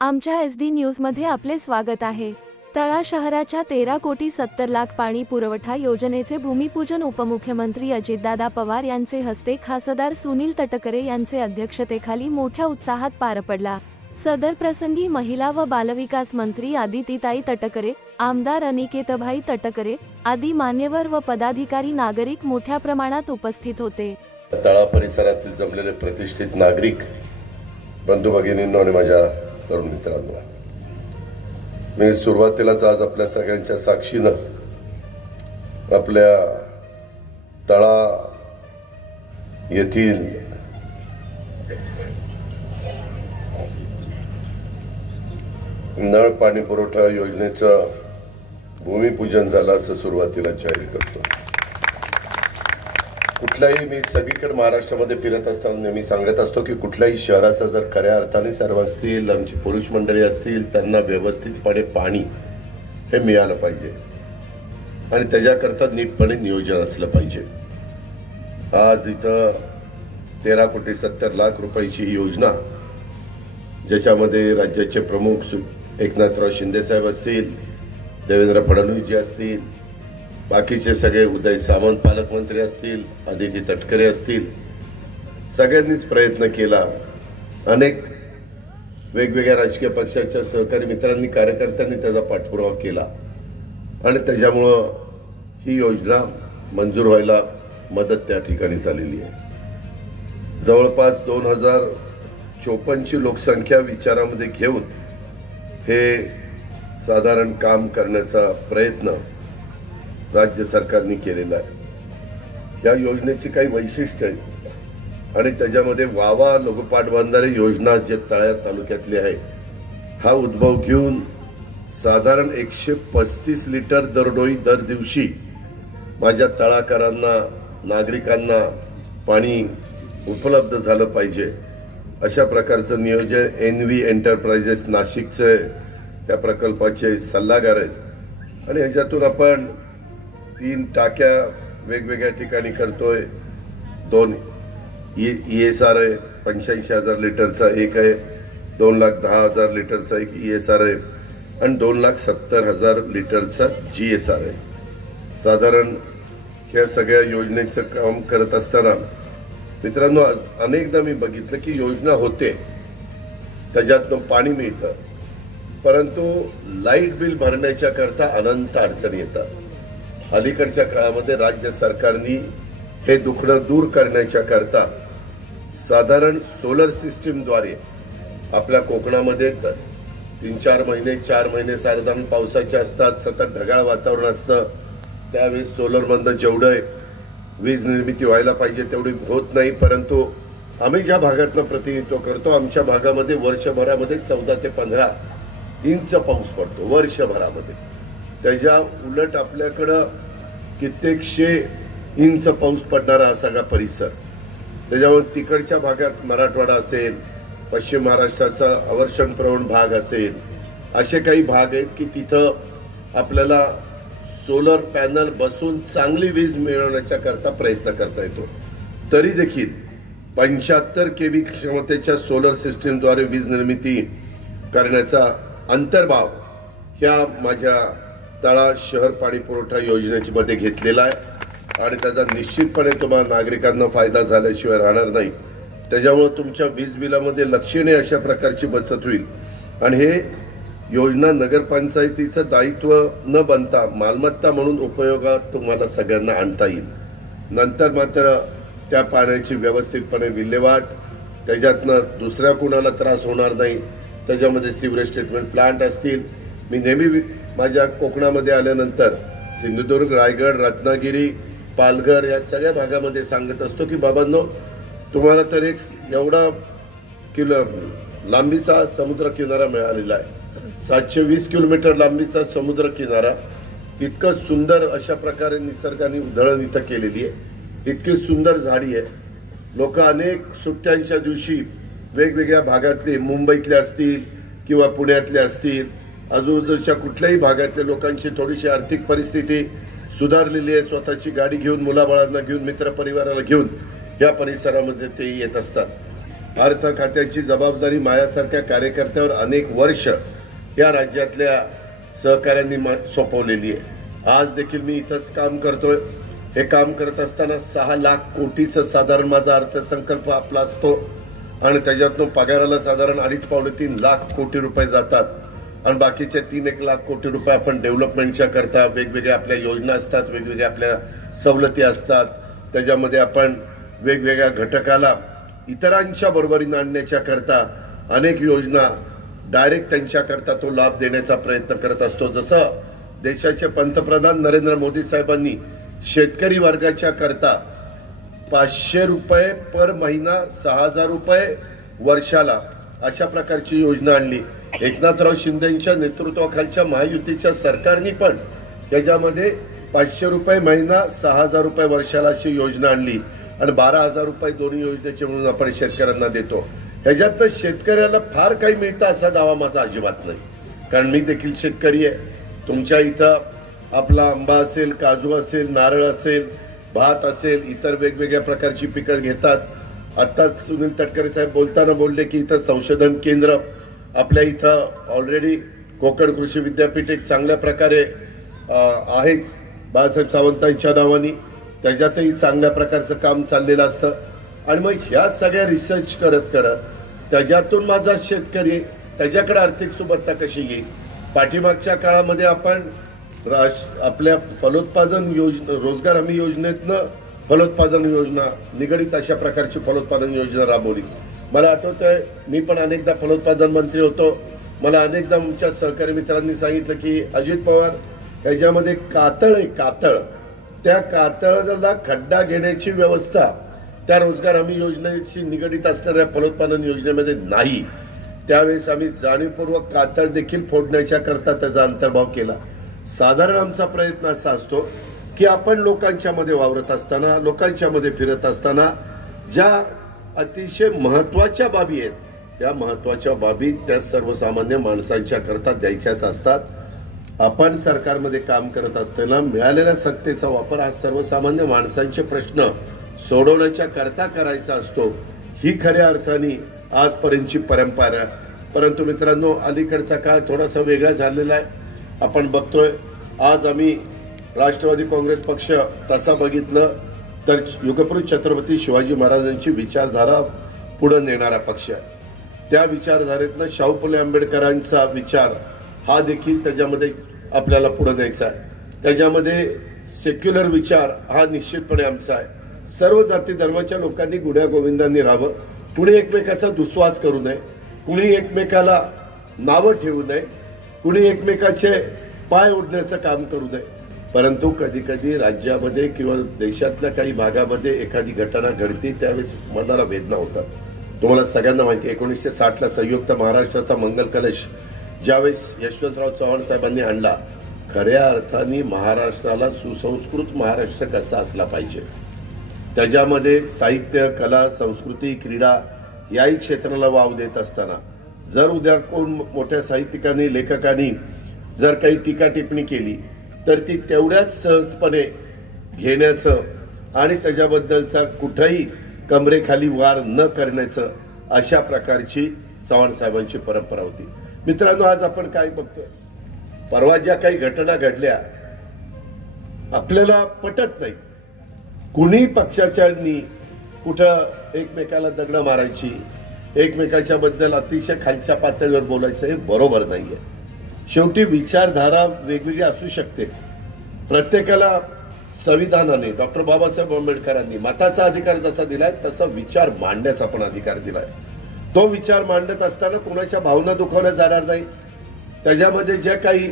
आमच्या SD न्यूजमध्ये आपले स्वागत आहे। तळा शहराच्या 13,70,00,000 पाणी पुरवठा योजनेचे भूमिपूजन उपमुख्यमंत्री अजितदादा पवार यांचे हस्ते खासदार सुनील तटकरे यांचे अध्यक्षतेखाली मोठ्या उत्साहात पार पडला। सदर प्रसंगी महिला व बालविकास मंत्री आदितीताई तटकरे, आमदार अनिकेतभाई तटकरे आदी मान्यवर व पदाधिकारी नागरिक मोठ्या प्रमाणात उपस्थित होते। तळा परिसरातील जमलेले प्रतिष्ठित नागरिक बंधू भगिनींनो आणि माझ्या तरुण मित्रांनो, मी सुरुवातीलाच आज आपल्या सगळ्यांच्या साक्षीनं आपल्या तळा येथील नळ पाणी पुरवठा योजनेचं भूमिपूजन झालं असं सुरुवातीला जाहीर करतो। कुठल्याही मी सगळीकडे महाराष्ट्रामध्ये फिरत असताना नेहमी सांगत असतो की कुठल्याही शहराचा जर खऱ्या अर्थाने सर्व असतील, आमची पुरुष मंडळी असतील, त्यांना व्यवस्थितपणे पाणी हे मिळालं पाहिजे आणि त्याच्याकरता नीटपणे नियोजन असलं पाहिजे। आज इथं 13,70,00,000 रुपयाची ही योजना, ज्याच्यामध्ये राज्याचे प्रमुख एकनाथराव शिंदे साहेब असतील, देवेंद्र फडणवीस जी असतील, बाकीचे सगळे उदय सामंत पालकमंत्री असतील, आदिती तटकरे असतील, सगळ्यांनीच प्रयत्न केला। अनेक वेगवेगळ्या राजकीय पक्षाच्या सहकारी मित्रांनी, कार्यकर्त्यांनी त्याचा पाठपुरावा केला आणि त्याच्यामुळं ही योजना मंजूर व्हायला मदत त्या ठिकाणी झालेली आहे। जवळपास 2054 ची लोकसंख्या विचारामध्ये घेऊन हे साधारण काम करण्याचा प्रयत्न राज्य सरकारने केलेला आहे। या योजनेची काही वैशिष्ट्य आहेत आणि त्याच्यामध्ये वावा लघु पाटबंधारे योजना जे तळा तालुक्यातली आहे, हा उद्भव घेऊन साधारण 135 लिटर दरडोई दर दिवशी माझ्या तळाकरांना, नागरिकांना पाणी उपलब्ध झालं पाहिजे अशा प्रकारचं नियोजन NV एंटरप्राइजेस नाशिकचे त्या प्रकल्पाचे सल्लागार आहेत आणि ह्याच्यातून आपण 3 टाक्या वेगवेगळ्या ठिकाणी करतोय। 2 ESR आहे, 85,000 लिटरचा एक आहे, 2,10,000 लिटरचा एक ESR आहे आणि 2,70,000 लिटरचा GSR आहे। साधारण ह्या सगळ्या योजनेचं काम करत असताना मित्रांनो, अनेकदा मी बघितलं की योजना होते, त्याच्यातनं पाणी मिळतं, परंतु लाईट बिल भरण्याच्या करता अनंत अडचणी येतात। अलीकडच्या काळामध्ये राज्य सरकारने हे दुखणं दूर करण्याच्या करता साधारण सोलर सिस्टीमद्वारे आपल्या कोकणामध्ये 3-4 महिने 4 महिने साधारण पावसाचे असतात, सतत ढगाळ वातावरण असतं, त्यावेळेस सोलरमधनं जेवढं वीज निर्मिती व्हायला पाहिजे तेवढी होत नाही। परंतु आम्ही ज्या भागातनं प्रतिनिधित्व करतो, आमच्या भागामध्ये वर्षभरामध्ये 14 ते 15 इंच पाऊस पडतो वर्षभरामध्ये। त्याच्या उलट आपल्याकडं कित्येक 100 इंच पाऊस पडणारा हा सगळा परिसर। त्याच्यामुळे तिकडच्या भागात मराठवाडा असेल, पश्चिम महाराष्ट्राचा अवर्षण प्रवण भाग असेल, असे काही भाग आहेत की तिथं आपल्याला सोलर पॅनल बसून चांगली वीज मिळवण्याच्या करता प्रयत्न करता येतो। तरी देखील 75 kV क्षमतेच्या सोलर सिस्टीमद्वारे वीज निर्मिती करण्याचा अंतर्भाव ह्या माझ्या तळा शहर पाणी पुरवठा योजनेच्या मध्ये घेतलेला आहे आणि त्याचा निश्चितपणे तुम्हाला नागरिकांना फायदा झाल्याशिवाय राहणार नाही। त्याच्यामुळे तुमच्या वीज बिलामध्ये लक्षणीय अशा प्रकारची बचत होईल आणि हे योजना नगरपंचायतीचं दायित्व न बनता मालमत्ता म्हणून उपयोगात तुम्हाला सगळ्यांना आणता येईल। नंतर मात्र त्या पाण्याची व्यवस्थितपणे विल्हेवाट, त्याच्यातनं दुसऱ्या कोणाला त्रास होणार नाही। त्याच्यामध्ये सिवरेज ट्रीटमेंट प्लांट असतील। मी नेहमी माझ्या कोकणामध्ये आल्यानंतर सिंधुदुर्ग, रायगड, रत्नागिरी, पालघर या सगळ्या भागामध्ये सांगत असतो की बाबांनो, तुम्हाला तर एक एवढा लांबीचा समुद्र किनारा मिळालेला आहे, 720 किलोमीटर लांबीचा समुद्र किनारा, इतकं सुंदर अशा प्रकारे निसर्गाने उधळण इथं केलेली आहे, इतकी सुंदर झाडी आहे। लोक अनेक सुट्ट्यांच्या दिवशी वेगवेगळ्या भागातले, मुंबईतले असतील किंवा पुण्यातले असतील, आजूबाजूच्या कुठल्याही भागातल्या लोकांची थोडीशी आर्थिक परिस्थिती सुधारलेली आहे, स्वतःची गाडी घेऊन, मुलाबाळांना घेऊन, मित्रपरिवाराला घेऊन या परिसरामध्ये ते येत असतात। अर्थ खात्याची जबाबदारी माझ्यासारख्या कार्यकर्त्यावर अनेक वर्ष या राज्यातल्या सहकाऱ्यांनी सोपवलेली आहे। आज देखील मी इथंच काम करतोय। हे काम करत असताना 6 लाख कोटीचं साधारण माझा अर्थसंकल्प आपला असतो आणि त्याच्यातून पगाराला साधारण 2.5-3 लाख कोटी रुपये जातात आणि बाकीचे 3-1 लाख कोटी रुपये आपण डेव्हलपमेंटच्या करता वेगवेगळ्या आपल्या योजना असतात, वेगवेगळ्या आपल्या सवलती असतात, त्याच्यामध्ये आपण वेगवेगळ्या घटकाला इतरांच्या बरोबरीने आणण्याच्या करता अनेक योजना डायरेक्ट त्यांच्या करता तो लाभ देण्याचा प्रयत्न करत असतो। जसं देशाचे पंतप्रधान नरेंद्र मोदी साहेबांनी शेतकरी वर्गाच्या करता 500 रुपये पर महिना 6,000 रुपये वर्षाला अशा प्रकारची योजना आणली। एकनाथराव शिंदेच्या नेतृत्वाखालच्या महायुतीच्या सरकारने पण त्याच्यामध्ये 500 रुपये महिना 6,000 रुपये वर्षाला अशी योजना आणली आणि 12,000 रुपये दोन्ही योजनेचे म्हणून आपण शेतकऱ्यांना देतो। ह्याच्यात शेतकऱ्याला फार काही मिळतं असा दावा माझा अजिबात नाही, कारण मी देखील शेतकरी आहे। तुमच्या इथं आपला आंबा असेल, काजू असेल, नारळ असेल, भात असेल, इतर वेगवेगळ्या प्रकारची पिकं घेतात। आता सुनील तटकरे साहेब बोलताना बोलले की इथं संशोधन केंद्र आपल्या इथं ऑलरेडी कोकण कृषी विद्यापीठ एक चांगल्या प्रकारे आहेच बाळासाहेब सावंतांच्या नावाने, त्याच्यातही चांगल्या प्रकारचं काम चाललेलं असतं। आणि मग ह्या सगळ्या रिसर्च करत करत त्याच्यातून माझा शेतकरी त्याच्याकडे आर्थिक सुबत्ता कशी येईल। पाठीमागच्या काळामध्ये आपण आपल्या फलोत्पादन योजना, रोजगार हमी योजनेतनं फलोत्पादन योजना निगडित अशा प्रकारची फलोत्पादन योजना राबवली। मला आठवतंय मी पण अनेकदा फलोत्पादन मंत्री होतो। मला अनेकदा आमच्या सहकारी मित्रांनी सांगितलं की अजित पवार याच्यामध्ये कातळ आहे, कातळ, त्या कातळाला खड्डा घेण्याची व्यवस्था त्या रोजगार हमी योजनेशी निगडित असणाऱ्या फलोत्पादन योजनेमध्ये नाही। त्यावेळेस आम्ही जाणीवपूर्वक कातळ देखील फोडण्याच्या करता त्याचा अंतर्भाव केला। साधारण आमचा प्रयत्न असा असतो की आपण लोकांच्या मध्ये वावरत असताना, लोकांच्या मध्ये फिरत असताना ज्या अतिशय महत्वाच्या बाबी आहेत त्या महत्वाच्या बाबी त्या सर्वसामान्य माणसांच्या करता द्यायच्याच असतात। आपण सरकारमध्ये काम करत असताना मिळालेल्या सत्तेचा वापर हा सर्वसामान्य माणसांचे प्रश्न सोडवण्याच्या करता करायचा असतो। ही खऱ्या अर्थाने आजपर्यंतची परंपरा। परंतु मित्रांनो, अलीकडचा काळ थोडासा वेगळा झालेला आहे। आपण बघतोय आज आम्ही राष्ट्रवादी काँग्रेस पक्ष तसा बघितलं तर युगपुरुष छत्रपती शिवाजी महाराजांची विचारधारा पुढे नेणारा पक्ष आहे। त्या विचारधारेतनं शाहू फुले आंबेडकरांचा विचार हा देखील त्याच्यामध्ये आपल्याला पुढे न्यायचा आहे। त्याच्यामध्ये सेक्युलर विचार हा निश्चितपणे आमचा आहे। सर्व जाती धर्माच्या लोकांनी गुण्या गोविंदांनी राहावं, कुणी एकमेकाचा दुस्वास करू नये, कुणी एकमेकाला नावं ठेवू नये, कुणी एकमेकाचे पाय ओढण्याचं काम करू नये। परंतु कधी कधी राज्यामध्ये किंवा देशातल्या काही भागामध्ये एखादी घटना घडते त्यावेळेस मनाला वेदना होतात। तुम्हाला सगळ्यांना माहिती आहे 1960ला संयुक्त महाराष्ट्राचा मंगल कलश ज्यावेळेस यशवंतराव चव्हाण साहेबांनी आणला, खऱ्या अर्थाने महाराष्ट्राला सुसंस्कृत महाराष्ट्र कसा असला पाहिजे, त्याच्यामध्ये साहित्य, कला, संस्कृती, क्रीडा याही क्षेत्राला वाव देत असताना जर उद्या कोण मोठ्या साहित्यिकांनी, लेखकांनी जर काही टीका टिप्पणी केली तर ती तेवढ्याच सहजपणे घेण्याचं आणि त्याच्याबद्दलचा कुठेही कमरेखाली वार न करण्याचं अशा प्रकारची चव्हाण साहेबांची परंपरा होती। मित्रांनो, आज आपण काय बघतोय, परवा ज्या काही घटना घडल्या आपल्याला पटत नाही। कुणी पक्षाच्यांनी कुठं एकमेकाला दगड मारायची, एकमेकाच्या बद्दल अतिशय खालच्या पातळीवर बोलायचं हे बरोबर नाहीये। शेवटी विचारधारा वेगवेगळी असू शकते। प्रत्येकाला संविधानाने डॉक्टर बाबासाहेब आंबेडकरांनी मताचा अधिकार जसा दिलाय तसा विचार मांडण्याचा पण अधिकार दिलाय। तो विचार मांडत असताना कोणाच्या भावना दुखावल्या जाणार नाही। त्याच्यामध्ये ज्या काही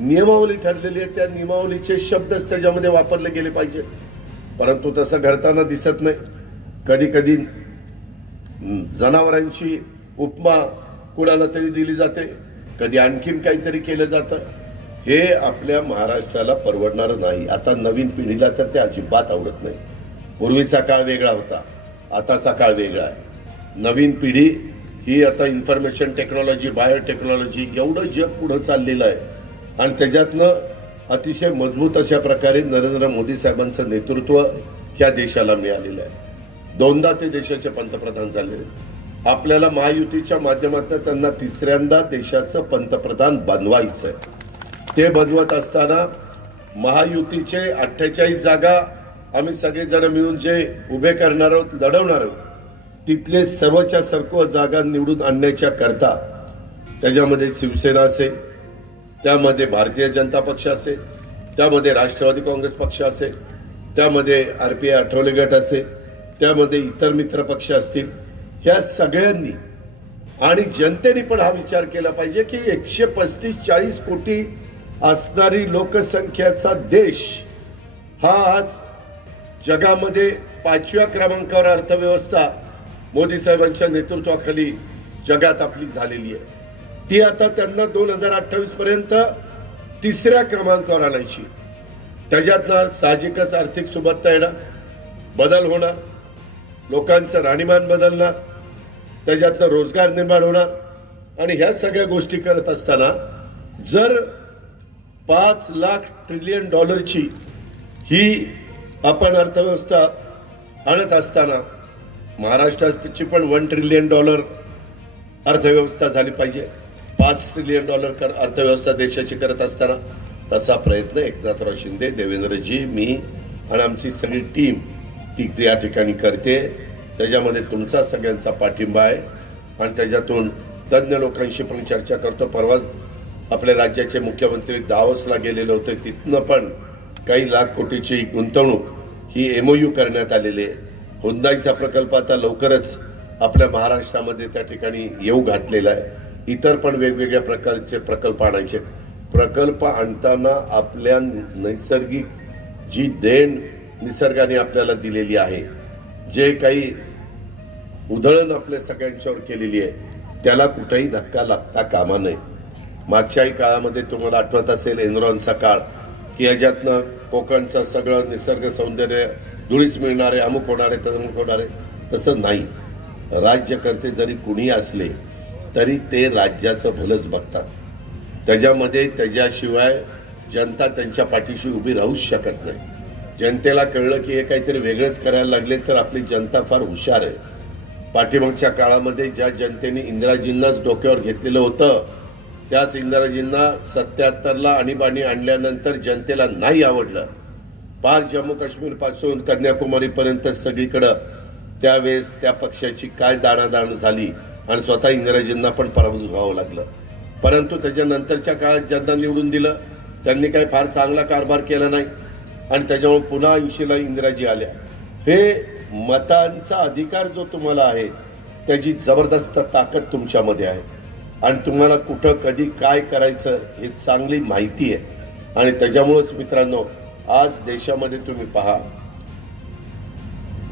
नियमावली ठरलेली आहे त्या नियमावलीचे शब्दच त्याच्यामध्ये वापरले गेले पाहिजे, परंतु तसं घडताना दिसत नाही। कधी कधी जनावरांची उपमा कुणाला तरी दिली जाते, कधी आणखीन काहीतरी केलं जातं। हे आपल्या महाराष्ट्राला परवडणार नाही। आता नवीन पिढीला तर ते अजिबात आवडत नाही। पूर्वीचा काळ वेगळा होता, आताचा काळ वेगळा आहे। नवीन पिढी ही आता इन्फॉर्मेशन टेक्नॉलॉजी, बायोटेक्नॉलॉजी एवढं जग पुढे चाललेलं आहे आणि त्याच्यातनं अतिशय मजबूत अशा प्रकारे नरेंद्र मोदी साहेबांचं नेतृत्व ह्या देशाला मिळालेलं आहे। दोनदा ते देशाचे पंतप्रधान झाले। आपल्याला महायुतीच्या माध्यमातून त्यांना तिसऱ्यांदा देशाचं पंतप्रधान बनवायचंय। ते बनवत असताना महायुतीचे 48 जागा आम्ही सगळेजण मिळून जे उभे करणार आहोत, लढवणार आहोत, तिथले सर्वच्या सर्व जागा निवडून आणण्याच्या करता त्याच्यामध्ये शिवसेना असेल, त्यामध्ये भारतीय जनता पक्ष असेल, त्यामध्ये राष्ट्रवादी काँग्रेस पक्ष असेल, त्यामध्ये RPI आठवले गट असेल, त्यामध्ये इतर मित्र पक्ष असतील, ह्या सगळ्यांनी आणि जनतेने पण हा विचार केला पाहिजे की 135-40 कोटी असणारी लोकसंख्येचा देश हा आज जगामध्ये 5व्या क्रमांकावर अर्थव्यवस्था मोदी साहेबांच्या नेतृत्वाखाली जगात आपली झालेली आहे। ती आता त्यांना 2028 पर्यंत 3ऱ्या क्रमांकावर आणायची। त्याच्यातनं साहजिकच आर्थिक सुबत्ता येणार, बदल होणार, लोकांचं राहणीमान बदलणार, त्याच्यातनं रोजगार निर्माण होणार आणि ह्या सगळ्या गोष्टी करत असताना जर 5 लाख ट्रिलियन डॉलरची ही आपण अर्थव्यवस्था आणत असताना महाराष्ट्राची पण $1 ट्रिलियन अर्थव्यवस्था झाली पाहिजे। $5 ट्रिलियन अर्थव्यवस्था देशाची करत असताना तसा प्रयत्न एकनाथराव शिंदे, देवेंद्रजी, मी आणि आमची सगळी टीम ती या ठिकाणी करते। त्याच्यामध्ये तुमचा सगळ्यांचा पाठिंबा आहे आणि त्याच्यातून तज्ञ लोकांशी पण चर्चा करतो। परवाच आपल्या राज्याचे मुख्यमंत्री दावोसला गेलेले होते, तिथनं पण काही लाख कोटीची गुंतवणूक ही MOU करण्यात आलेली आहे। हुंदाईचा प्रकल्प आता लवकरच आपल्या महाराष्ट्रामध्ये त्या ठिकाणी येऊ घातलेला आहे। इतर पण वेगवेगळ्या प्रकारचे प्रकल्प आणायचे। प्रकल्प आणताना आपल्या नैसर्गिक जी देण निसर्गाने आपल्याला दिलेली आहे, जे काही उधळण आपल्या सगळ्यांच्यावर केलेली आहे, त्याला कुठेही धक्का लागता कामा नये। मागच्याही काळामध्ये तुम्हाला आठवत असेल एनरॉनचा काळ, की याच्यातनं कोकणचं सगळं निसर्ग सौंदर्य धुळीस मिळणारे, अमुक होणारे, तमुक होणारे, तसं नाही। राज्यकर्ते जरी कुणी असले तरी ते राज्याचं भलंच बघतात। त्याच्यामध्ये त्याच्याशिवाय जनता त्यांच्या पाठीशी उभी राहूच शकत नाही। जनतेला कळलं की हे काहीतरी वेगळंच करायला लागले तर आपली जनता फार हुशार आहे। पाठीमागच्या काळामध्ये ज्या जनतेने इंदिराजींनाच डोक्यावर घेतलेलं होतं, त्याच इंदिराजींना 77ला आणीबाणी आणल्यानंतर जनतेला नाही आवडलं। पार जम्मू काश्मीर पासून कन्याकुमारी पर्यंत सगळीकडे त्यावेळेस त्या पक्षाची काय दाणादाण झाली आणि स्वतः इंदिराजींना पण पराभूत व्हावं लागलं। परंतु त्याच्यानंतरच्या काळात ज्यांना निवडून दिलं त्यांनी काही फार चांगला कारभार केला नाही आणि त्याच्यामुळे पुन्हा 80ला इंदिराजी आल्या। हे मतांचा अधिकार जो तुम्हाला आहे त्याची जबरदस्त ताकद तुमच्यामध्ये आहे आणि तुम्हाला कुठं कधी काय करायचं हे चांगली माहिती आहे। आणि त्याच्यामुळेच मित्रांनो, आज देशामध्ये तुम्ही पहा,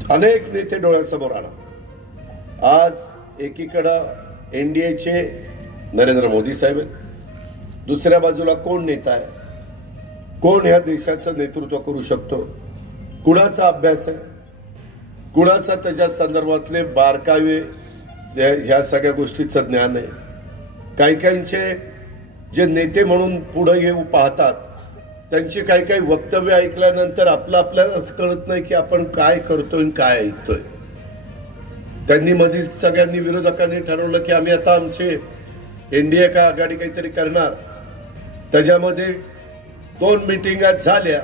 अनेक नेते डोळ्यासमोर आला। आज एकीकडं NDAचे नरेंद्र मोदी साहेब आहेत, दुसऱ्या बाजूला कोण नेता आहे, कोण ह्या देशाचं नेतृत्व करू शकतो, कुणाचा अभ्यास आहे, कुणाचा त्याच्या संदर्भातले बारकावे ह्या सगळ्या गोष्टीचं ज्ञान आहे। काही काहींचे जे नेते म्हणून पुढे येऊ पाहतात त्यांची काही काही वक्तव्य ऐकल्यानंतर आपल्यालाच कळत नाही की आपण काय करतोय काय ऐकतोय। त्यांनी मध्ये सगळ्यांनी विरोधकांनी ठरवलं की आम्ही आता आमचे NDA का आघाडी काहीतरी करणार। त्याच्यामध्ये 2 मीटिंगा झाल्या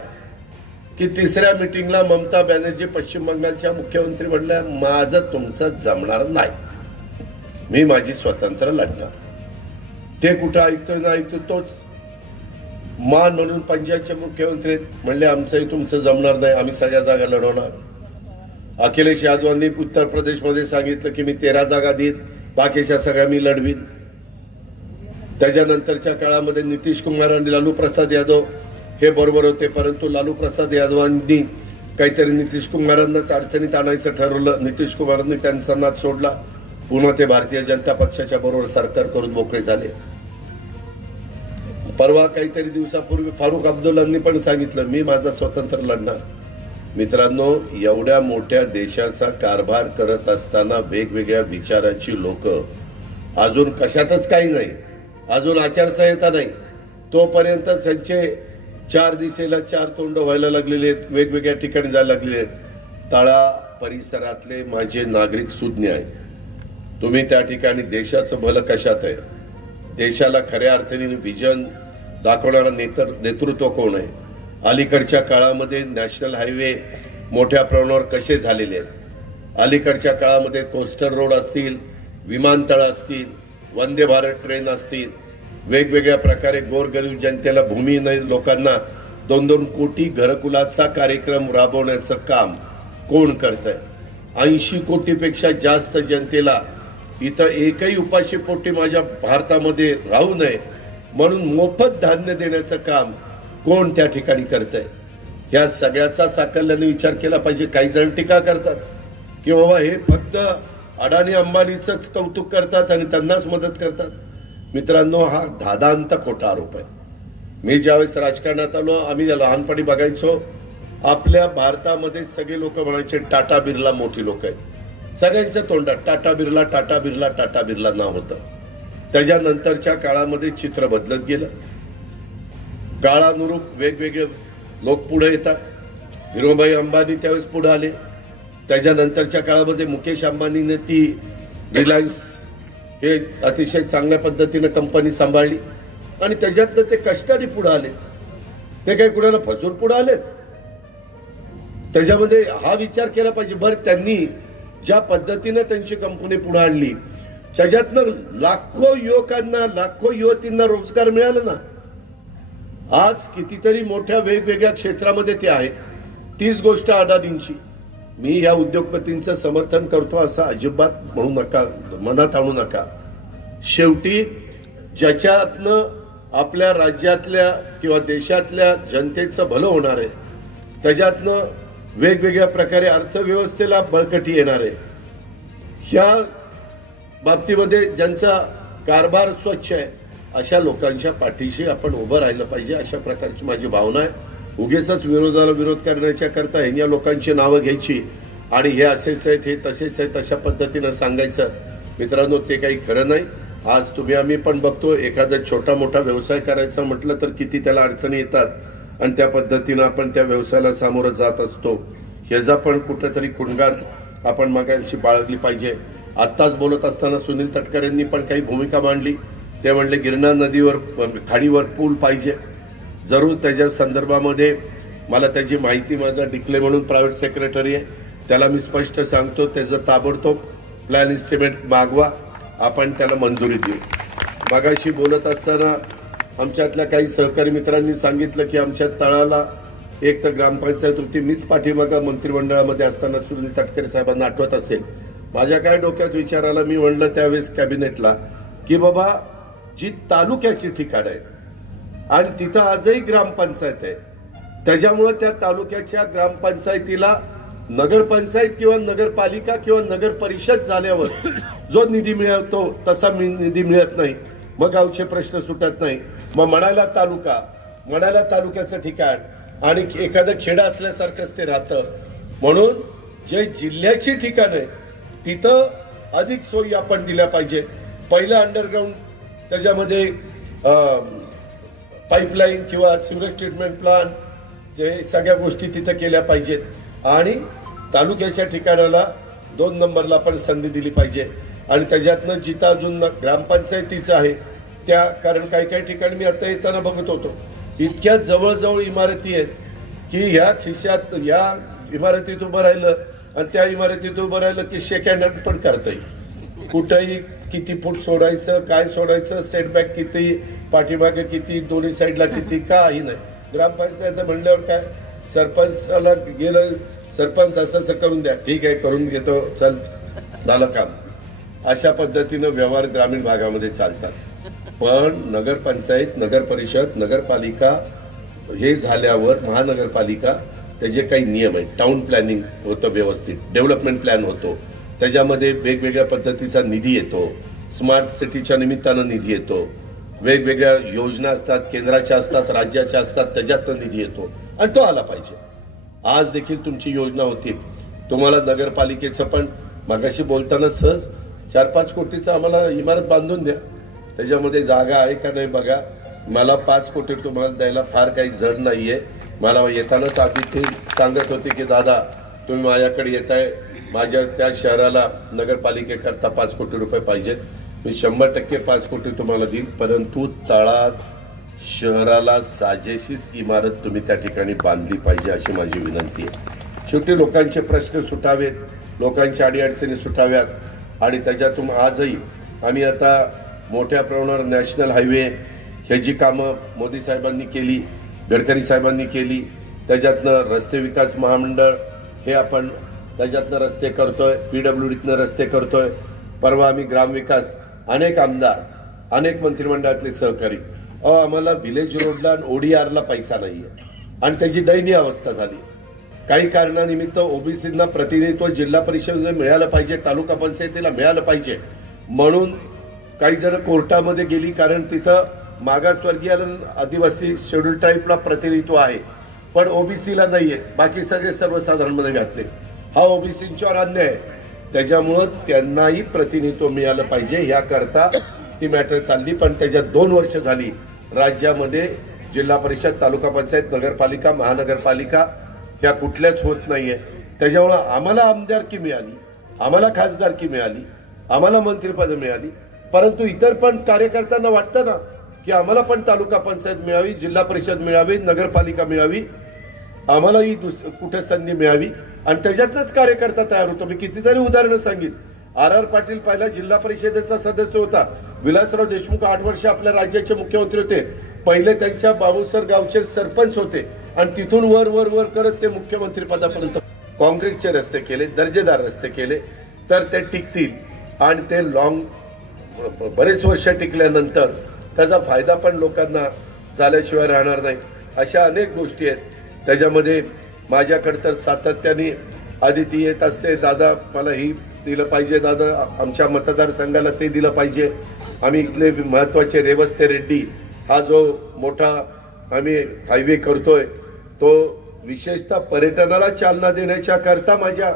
की तिसऱ्या मीटिंगला ममता बॅनर्जी पश्चिम बंगालच्या मुख्यमंत्री म्हणल्या, माझं तुमचं जमणार नाही, मी माझी स्वतंत्र लढणार। ते कुठं ऐकतोय ना ऐकतो तोच मान म्हणून पंजाबचे मुख्यमंत्री म्हणले, आमचंही तुमचं जमणार नाही, आम्ही सगळ्या जागा लढवणार। अखिलेश यादवांनी उत्तर प्रदेशमध्ये सांगितलं की मी 13 जागा देईन, बाकीच्या सगळ्या मी लढवीन। त्याच्यानंतरच्या काळामध्ये नितीश कुमार आणि लालू प्रसाद यादव हे बरोबर होते, परंतु लालू प्रसाद यादवांनी काहीतरी नितीश कुमारांनाच अडचणीत आणायचं ठरवलं। नितीश कुमारांनी त्यांचा नाद सोडला, पुन्हा ते भारतीय जनता पक्षाच्या बरोबर सरकार करून मोकळे झाले। परवा काहीतरी दिवसापूर्वी फारुख अब्दुल्लांनी पण सांगितलं, मी माझा स्वतंत्र लढणार। मित्रांनो, एवढ्या मोठ्या देशाचा कारभार करत असताना वेगवेगळ्या विचाराची लोक, अजून कशातच काही नाही, अजून आचारसंहिता नाही, तोपर्यंत त्यांचे 4 दिशेला 4 तोंड व्हायला लागलेले आहेत, वेगवेगळ्या ठिकाणी जायला लागलेले आहेत। तळा परिसरातले माझे नागरिक सुज्ञ आहेत, तुम्ही त्या ठिकाणी देशाचं भलं कशात आहे, देशाला खऱ्या अर्थाने विजन दाखवणारा नेतृत्व कोण आहे, अलीकडच्या काळामध्ये नॅशनल हायवे मोठ्या प्रमाणावर कसे झालेले आहेत, अलीकडच्या काळामध्ये कोस्टल रोड असतील, विमानतळ असतील, वंदे भारत ट्रेन असतील, वेगवेगळ्या प्रकारे गोरगरीब जनतेला भूमी लोकांना 2-2 कोटी घरकुलाचा कार्यक्रम राबवण्याचं काम कोण करतंय. 80 कोटीपेक्षा जास्त जनतेला इथं एकही उपाशी पोटी माझ्या भारतामध्ये राहू नये म्हणून मोफत धान्य देण्याचं काम कोण त्या ठिकाणी करतंय. या सगळ्याचा साकल्याने विचार केला पाहिजे. काही जण टीका करतात की बाबा हे फक्त अडाणी अंबानीचंच कौतुक करतात आणि त्यांनाच मदत करतात. मित्रांनो, हा धादांत खोटा आरोप आहे. मी ज्यावेळेस राजकारणात आलो, आम्ही लहानपणी बघायचो आपल्या भारतामध्ये सगळे लोक म्हणायचे टाटा बिर्ला मोठी लोक आहेत. सगळ्यांच्या तोंडात टाटा बिर्ला टाटा बिर्ला टाटा बिर्ला नाव होतं. त्याच्यानंतरच्या काळामध्ये चित्र बदलत गेलं. काळानुरूप वेगवेगळे लोक पुढे येतात. धीरूभाई अंबानी त्यावेळेस पुढे आले. त्याच्यानंतरच्या काळामध्ये मुकेश अंबानीने ती रिलायन्स हे अतिशय चांगल्या पद्धतीने कंपनी सांभाळली आणि त्याच्यातनं ते कष्टाने पुढे आले. ते काही कुणाला फसवून पुढे आले. त्याच्यामध्ये हा विचार केला पाहिजे, बरं त्यांनी ज्या पद्धतीने त्यांची कंपनी पुढे आणली त्याच्यातनं लाखो युवकांना लाखो युवतींना रोजगार मिळाला ना. आज कितीतरी मोठ्या वेगवेगळ्या क्षेत्रामध्ये ते आहे. तीच गोष्ट अडाणींची. मी या उद्योगपतींचं समर्थन करतो असं अजिबात म्हणू नका, मनात आणू नका. शेवटी ज्याच्यातनं आपल्या राज्यातल्या किंवा देशातल्या जनतेचं भलं होणार आहे, त्याच्यातनं वेगवेगळ्या प्रकारे अर्थव्यवस्थेला बळकटी येणार आहे, ह्या बाबतीमध्ये ज्यांचा कारभार स्वच्छ आहे अशा लोकांच्या पाठीशी आपण उभं राहिलं पाहिजे. अशा प्रकारची माझी भावना आहे. उगीच विरोधाला विरोध करण्याच्या करता या लोकांची नावं घ्यायची आणि हे असेच आहेत हे तसेच आहेत अशा पद्धतीनं सांगायचं, मित्रांनो ते काही खरं नाही. आज तुम्ही आम्ही पण बघतो एखादा छोटा मोठा व्यवसाय करायचा म्हटलं तर किती त्याला अडचणी येतात आणि त्या पद्धतीनं आपण त्या व्यवसायाला सामोरं जात असतो. ह्याचा पण कुठेतरी कुणगार आपण मागाशी बाळगली पाहिजे. आत्ताच बोलत असताना सुनील तटकरे यांनी पण काही भूमिका मांडली. ते म्हणले गिरणा नदीवर खाडीवर पूल पाहिजे. जरूर त्याच्या संदर्भामध्ये मला त्याची माहिती, माझा डिक्ले म्हणून प्रायव्हेट सेक्रेटरी आहे, त्याला मी स्पष्ट सांगतो त्याचं ताबडतोब प्लॅन इस्टिमेट मागवा, आपण त्याला मंजुरी देऊ. मागाशी बोलत असताना आमच्यातल्या काही सहकारी मित्रांनी सांगितलं की आमच्या तळाला एक तर ग्रामपंचायत होती. मीच पाठीमागा मंत्रिमंडळामध्ये असताना सुनील तटकरे साहेबांना आठवत असेल, माझ्या काय डोक्यात विचार आला, मी म्हणलं त्यावेळेस कॅबिनेटला की बाबा जी तालुक्याची ठिकाण आहे आणि तिथं आजही ग्रामपंचायत आहे, त्याच्यामुळे त्या तालुक्याच्या ग्रामपंचायतीला नगरपंचायत किंवा नगरपालिका किंवा नगर परिषद झाल्यावर जो निधी मिळतो तसा निधी मिळत नाही. मग गावचे प्रश्न सुटत नाही. मग म्हणायला तालुका, म्हणायला तालुक्याचं ठिकाण आणि एखादं खेडं असल्यासारखंच ते राहतं. म्हणून जे जिल्ह्याची ठिकाण आहे तिथं अधिक सोयी आपण दिल्या पाहिजे. पहिलं अंडरग्राऊंड त्याच्यामध्ये पाईपलाईन किंवा सिवरेज ट्रीटमेंट प्लांट जे सगळ्या गोष्टी तिथं केल्या पाहिजेत आणि तालुक्याच्या ठिकाणाला 2 नंबरला आपण संधी दिली पाहिजे. आणि त्याच्यातनं जिथं अजून ग्रामपंचायतीचं आहे त्या, कारण काही काही ठिकाणी मी आता येताना बघत होतो इतक्या जवळजवळ इमारती आहेत की ह्या खिशात या इमारतीत उभं राहिलं आणि त्या इमारतीत उभं राहिलं की सेकंड हँड पण करता येईल. कुठेही किती फूट सोडायचं, काय सोडायचं, सेटबॅक किती, पाठीमागे किती, दोन्ही साईडला किती, काही नाही. ग्रामपंचायत म्हणल्यावर काय, सरपंचाला गेलं, सरपंच असं करून द्या, ठीक आहे करून घेतो, चल झालं काम. अशा पद्धतीनं व्यवहार ग्रामीण भागामध्ये चालतात. पण नगरपंचायत, नगर परिषद, नगरपालिका हे झाल्यावर महानगरपालिका त्याचे काही नियम आहेत. टाउन प्लॅनिंग होतं, व्यवस्थित डेव्हलपमेंट प्लॅन होतो, त्याच्यामध्ये वेगवेगळ्या पद्धतीचा निधी येतो, स्मार्ट सिटीच्या निमित्तानं निधी येतो, वेगवेगळ्या योजना असतात, केंद्राच्या असतात, राज्याच्या असतात, त्याच्यातनं निधी येतो आणि तो आला पाहिजे. आज देखील तुमची योजना होती, तुम्हाला नगरपालिकेचं पण मागाशी बोलताना सहज 4-5 कोटीचं आम्हाला इमारत बांधून द्या, त्याच्यामध्ये जागा आहे का नाही बघा. मला 5 कोटी तुम्हाला द्यायला फार काही जड नाहीये. मला येतानाच आधी ते सांगत होते की दादा तुम्ही माझ्याकडे येताय माझ्या त्या शहराला नगरपालिकेकरता 5 कोटी रुपये पाहिजेत. मी 100% 5 कोटी तुम्हाला देईल, परंतु तळात शहराला साजेशीच इमारत तुम्ही त्या ठिकाणी बांधली पाहिजे अशी माझी विनंती आहे. शेवटी लोकांचे प्रश्न सुटावेत, लोकांच्या अडीअडचणी सुटाव्यात आणि त्याच्यातून आजही आम्ही आता मोठ्या प्रमाणावर नॅशनल हायवे ह्याची कामं मोदी साहेबांनी केली, गडकरी साहेबांनी केली. त्याच्यातनं रस्ते विकास महामंडळ हे आपण त्याच्यातनं रस्ते करतोय, PWDतनं रस्ते करतोय. परवा आम्ही ग्रामविकास, अनेक आमदार, अनेक मंत्रिमंडळातले सहकारी, आम्हाला व्हिलेज रोडला ODRला पैसा नाहीये आणि त्याची दयनीय अवस्था झाली. काही कारणानिमित्त ओबीसींना प्रतिनिधित्व जिल्हा परिषदेला मिळालं पाहिजे, तालुका पंचायतीला मिळालं पाहिजे म्हणून काही जण कोर्टामध्ये गेली, कारण तिथं मागासवर्गीय आदिवासी शेड्यूल ट्राईबला प्रतिनिधित्व आहे पण ओबीसीला नाहीये. बाकी सगळे सर्वसाधारण मध्ये घातले. हा ओबीसींच्यावर अन्याय आहे. त्याच्यामुळं त्यांनाही प्रतिनिधित्व मिळालं पाहिजे याकरता ती मॅटर चालली. पण त्याच्यात 2 वर्ष झाली राज्यामध्ये जिल्हा परिषद, तालुका पंचायत, नगरपालिका, महानगरपालिका ह्या कुठल्याच होत नाहीये. त्याच्यामुळं आम्हाला आमदारकी मिळाली, आम्हाला खासदारकी मिळाली, आम्हाला मंत्रिपद मिळाली, परंतु इतर पण कार्यकर्त्यांना वाटतं ना की आम्हाला पण तालुका पंचायत मिळावी, जिल्हा परिषद मिळावी, नगरपालिका मिळावी, आम्हालाही कुठे संधी मिळावी आणि त्याच्यातच कार्यकर्ता तयार होतो. मी कितीतरी उदाहरणं सांगितली. RR पाटील पहिला जिल्हा परिषदेचा सदस्य होता. विलासराव देशमुख 8 वर्ष आपल्या राज्याचे मुख्यमंत्री होते. पहिले त्यांच्या बाबूसर गावचे सरपंच होते आणि तिथून वर वर वर करत ते मुख्यमंत्री पदापर्यंत. काँक्रीटचे रस्ते केले, दर्जेदार रस्ते केले तर ते टिकतील आणि ते बरेच वर्ष टिकल्यानंतर त्याचा फायदा पण लोकांना झाल्याशिवाय राहणार नाही. अशा अनेक गोष्टी आहेत. त्याच्यामध्ये माझ्याकडे तर सातत्याने आदिती येत असते, दादा मला ही दिलं पाहिजे, दादा आमच्या मतदारसंघाला ते दिलं पाहिजे. आम्ही इथले महत्वाचे रेवस्ते रेड्डी हा जो मोठा आम्ही हायवे करतोय तो विशेषतः पर्यटनाला चालना देण्याच्या करता, माझ्या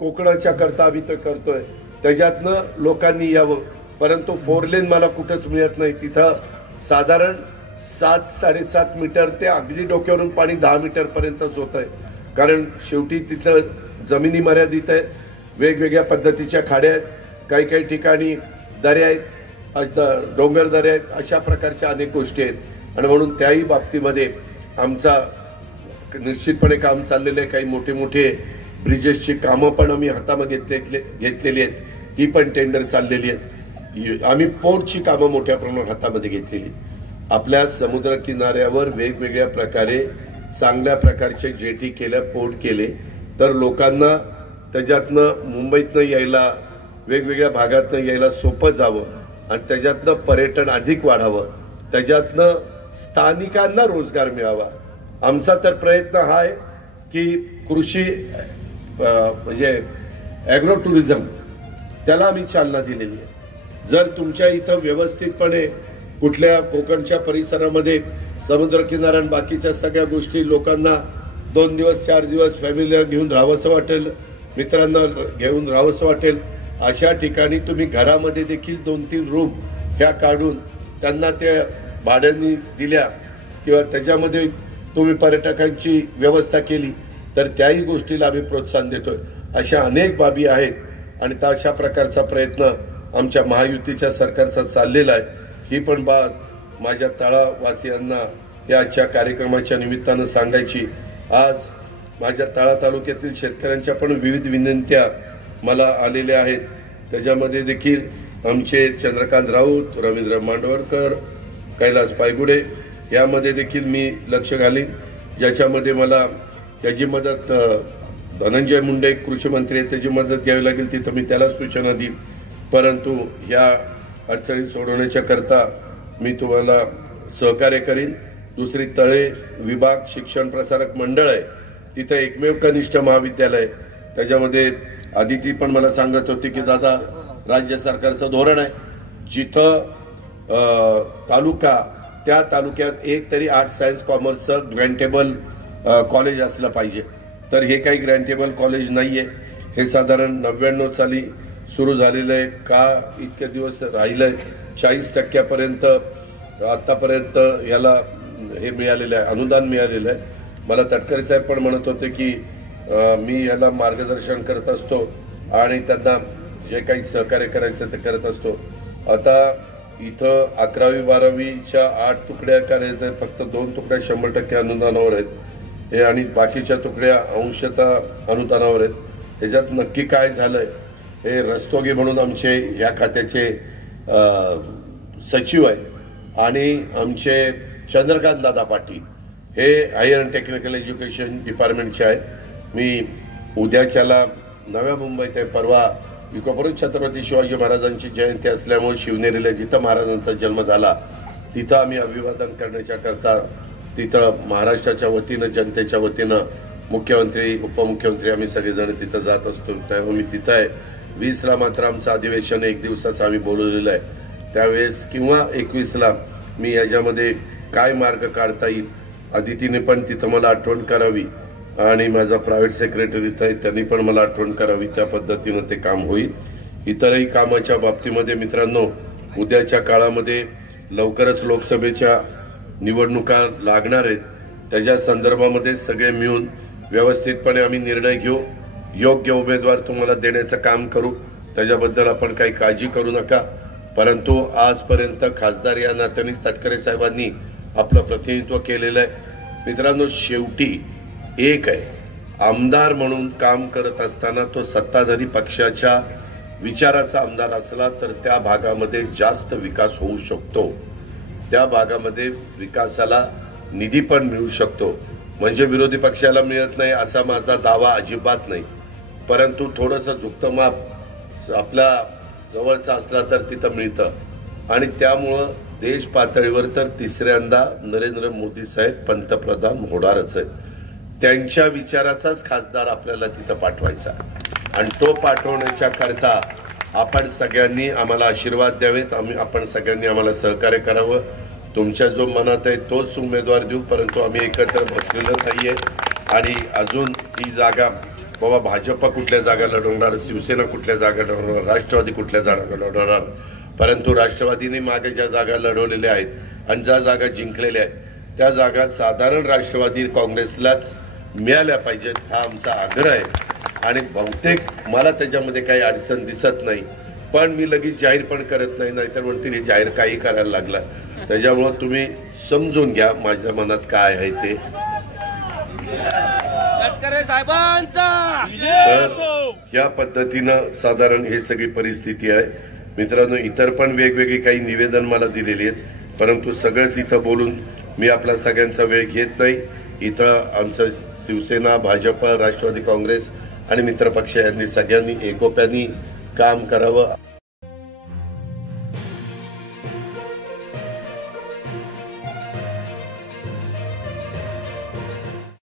कोकणाच्या करता आम्ही तो करतोय. त्याच्यातनं लोकांनी यावं. परंतु 4 लेन मला कुठंच मिळत नाही. तिथं साधारण 7-7.5 मीटर ते अगदी डोक्यावरून पाणी 10 मीटर पर्यंतच होत आहे. कारण शेवटी तिथं जमिनी मर्यादित आहेत, वेगवेगळ्या पद्धतीच्या खाड्या आहेत, काही काही ठिकाणी दऱ्या आहेत, डोंगर दऱ्या आहेत, अशा प्रकारच्या अनेक गोष्टी आहेत आणि म्हणून त्याही बाबतीमध्ये आमचा निश्चितपणे काम चाललेलं आहे. काही मोठे मोठे ब्रिजेसची कामं पण आम्ही हातामध्ये घेतलेली आहेत, ती पण टेंडर चाललेली आहेत. आम्ही पोर्टची कामं मोठ्या प्रमाणात हातामध्ये घेतलेली. आपल्या समुद्र किनाऱ्यावर वेगवेगळ्या प्रकारे चांगल्या प्रकारचे जेटी केल्या, पोर्ट केले तर लोकांना त्याच्यातनं मुंबईतनं यायला, वेगवेगळ्या भागातनं यायला सोपं जावं आणि त्याच्यातनं पर्यटन अधिक वाढावं, त्याच्यातनं स्थानिकांना रोजगार मिळावा. आमचा तर प्रयत्न हा आहे की कृषी म्हणजे ॲग्रो टुरिझम त्याला आम्ही चालना दिलेली आहे. जर तुमच्या इथं व्यवस्थितपणे कुठल्या कोकणच्या परिसरामध्ये समुद्र किनारा आणि बाकीच्या सगळ्या गोष्टी लोकांना 2 दिवस 4 दिवस फॅमिलीला घेऊन राहावंसं वाटेल, मित्रांना घेऊन राहावंसं वाटेल, अशा ठिकाणी तुम्ही घरामध्ये देखील 2-3 रूम ह्या काढून त्यांना त्या भाड्याने दिल्या किंवा त्याच्यामध्ये तुम्ही पर्यटकांची व्यवस्था केली तर त्याही गोष्टीला आम्ही प्रोत्साहन देतोय. अशा अनेक बाबी आहेत आणि अशा प्रकारचा प्रयत्न आमच्या महायुतीच्या सरकारचा चाललेला आहे. ही पण बात माझ्या तळावासियांना या आजच्या कार्यक्रमाच्या निमित्तानं सांगायची. आज माझ्या तळा तालुक्यातील शेतकऱ्यांच्या पण विविध विनंत्या मला आलेल्या आहेत. त्याच्यामध्ये देखील आमचे चंद्रकांत राऊत, रवींद्र मांडवरकर, कैलास पायगुडे यामध्ये देखील मी लक्ष घालीन. ज्याच्यामध्ये मला याची मदत धनंजय मुंडे कृषी मंत्री आहेत, त्याची मदत घ्यावी लागेल तिथं मी त्याला सूचना देईन. परंतु ह्या अडचणी सोडवण्याच्या करता मी तुम्हाला सहकार्य करीन. दुसरी तळे विभाग शिक्षण प्रसारक मंडळ आहे, तिथं एकमेव कनिष्ठ महाविद्यालय, त्याच्यामध्ये आदिती पण मला सांगत होती की दादा राज्य सरकारचं धोरण आहे जिथं तालुका त्या तालुक्यात एक तरी आर्ट्स सायन्स कॉमर्सचं ग्रँटेबल कॉलेज असलं पाहिजे. तर हे काही ग्रँटेबल कॉलेज नाहीये. हे साधारण 99 साली सुरू झालेलं आहे. का इतके दिवस राहिलंय? 40% आतापर्यंत याला हे मिळालेलं आहे, अनुदान मिळालेलं आहे. मला तटकरे साहेब पण म्हणत होते की मी याला मार्गदर्शन करत असतो आणि त्यांना जे काही सहकार्य करायचं ते करत असतो। आता इथं 11वी 12वीच्या 8 तुकड्या करायच्या, फक्त 2 तुकड्या 100% अनुदानावर आहेत हे, आणि बाकीच्या तुकड्या अंशतः अनुदानावर आहेत। ह्याच्यात नक्की काय झालंय हे रस्तोगी म्हणून आमचे या खात्याचे सचिव आहेत आणि आमचे चंद्रकांत दादा पाटील हे हायर अँड टेक्निकल एज्युकेशन डिपार्टमेंटचे आहेत। मी उद्याच्याला नव्या मुंबईत आहे, परवा विकोपरुत छत्रपती शिवाजी महाराजांची जयंती असल्यामुळे शिवनेरीला जिथं महाराजांचा जन्म झाला तिथं आम्ही अभिवादन करण्याच्या करता तिथं महाराष्ट्राच्या वतीनं जनतेच्या वतीनं मुख्यमंत्री उपमुख्यमंत्री आम्ही सगळेजण तिथं जात असतो। त्यामुळे मी तिथं आहे। 20ला मात्र आमचं अधिवेशन 1 दिवसाचं आम्ही बोलवलेलं आहे, त्यावेळेस किंवा 21ला मी याच्यामध्ये काय मार्ग काढता येईल आदितीने पण तिथं मला आठवण करावी आणि माझा प्रायव्हेट सेक्रेटरी इथं आहे त्यांनी पण मला आठवण करावी, त्या पद्धतीनं ते काम होईल। इतरही कामाच्या बाबतीमध्ये मित्रांनो उद्याच्या काळामध्ये लवकरच लोकसभेच्या निवडणुका लागणार आहेत, त्याच्या संदर्भामध्ये सगळे मिळून व्यवस्थितपणे आम्ही निर्णय घेऊ, योग्य उमेदवार तुम्हाला देण्याचं काम करू, त्याच्याबद्दल आपण काही काळजी करू नका। परंतु आजपर्यंत खासदार या नात्याने तटकरे साहेबांनी आपलं प्रतिनिधित्व केलेलं आहे। मित्रांनो शेवटी एक आहे, आमदार म्हणून काम करत असताना तो सत्ताधारी पक्षाच्या विचाराचा आमदार असला तर त्या भागामध्ये जास्त विकास होऊ शकतो, त्या भागामध्ये विकासाला निधी पण मिळू शकतो। म्हणजे विरोधी पक्षाला मिळत नाही असा माझा दावा अजिबात नाही, परंतु थोडंसं झुकतं माप आपल्या जवळचा असला तर तिथं मिळतं आणि त्यामुळं देश पातळीवर तर तिसऱ्यांदा नरेंद्र मोदी साहेब पंतप्रधान होणारच आहेत। त्यांच्या विचाराचाच खासदार आपल्याला तिथं पाठवायचा आणि तो पाठवण्याच्या करता आपण सगळ्यांनी आम्हाला आशीर्वाद द्यावेत, आपण सगळ्यांनी आम्हाला सहकार्य करावं। तुमच्या जो मनात आहे तोच उमेदवार देऊ, परंतु आम्ही एकत्र बसलेलो नाहीये आणि अजून ही जागा बाबा भाजप कुठल्या जागा लढवणार, शिवसेना कुठल्या जागा लढवणार, राष्ट्रवादी कुठल्या जागा लढवणार, परंतु राष्ट्रवादीने मागे ज्या जागा लढवलेल्या आहेत आणि ज्या जागा जिंकलेल्या आहेत त्या जागा साधारण राष्ट्रवादी काँग्रेसलाच मिळाल्या पाहिजेत हा आमचा आग्रह आहे आणि बहुतेक मला त्याच्यामध्ये काही अडचण दिसत नाही, पण मी लगेच जाहीर पण करत नाही, नाहीतर म्हणतील हे जाहीर काही करायला लागला। त्याच्यामुळे तुम्ही समजून घ्या माझ्या मनात काय आहे ते। या पद्धतीनं साधारण हे सगळी परिस्थिती आहे। मित्रांनो इतर पण वेगवेगळी काही निवेदन मला दिलेली आहेत, परंतु सगळंच इथं बोलून मी आपला सगळ्यांचा वेळ घेत नाही। इथं आमचं शिवसेना भाजप राष्ट्रवादी काँग्रेस आणि मित्रपक्ष यांनी सगळ्यांनी एकोप्याने काम करावं।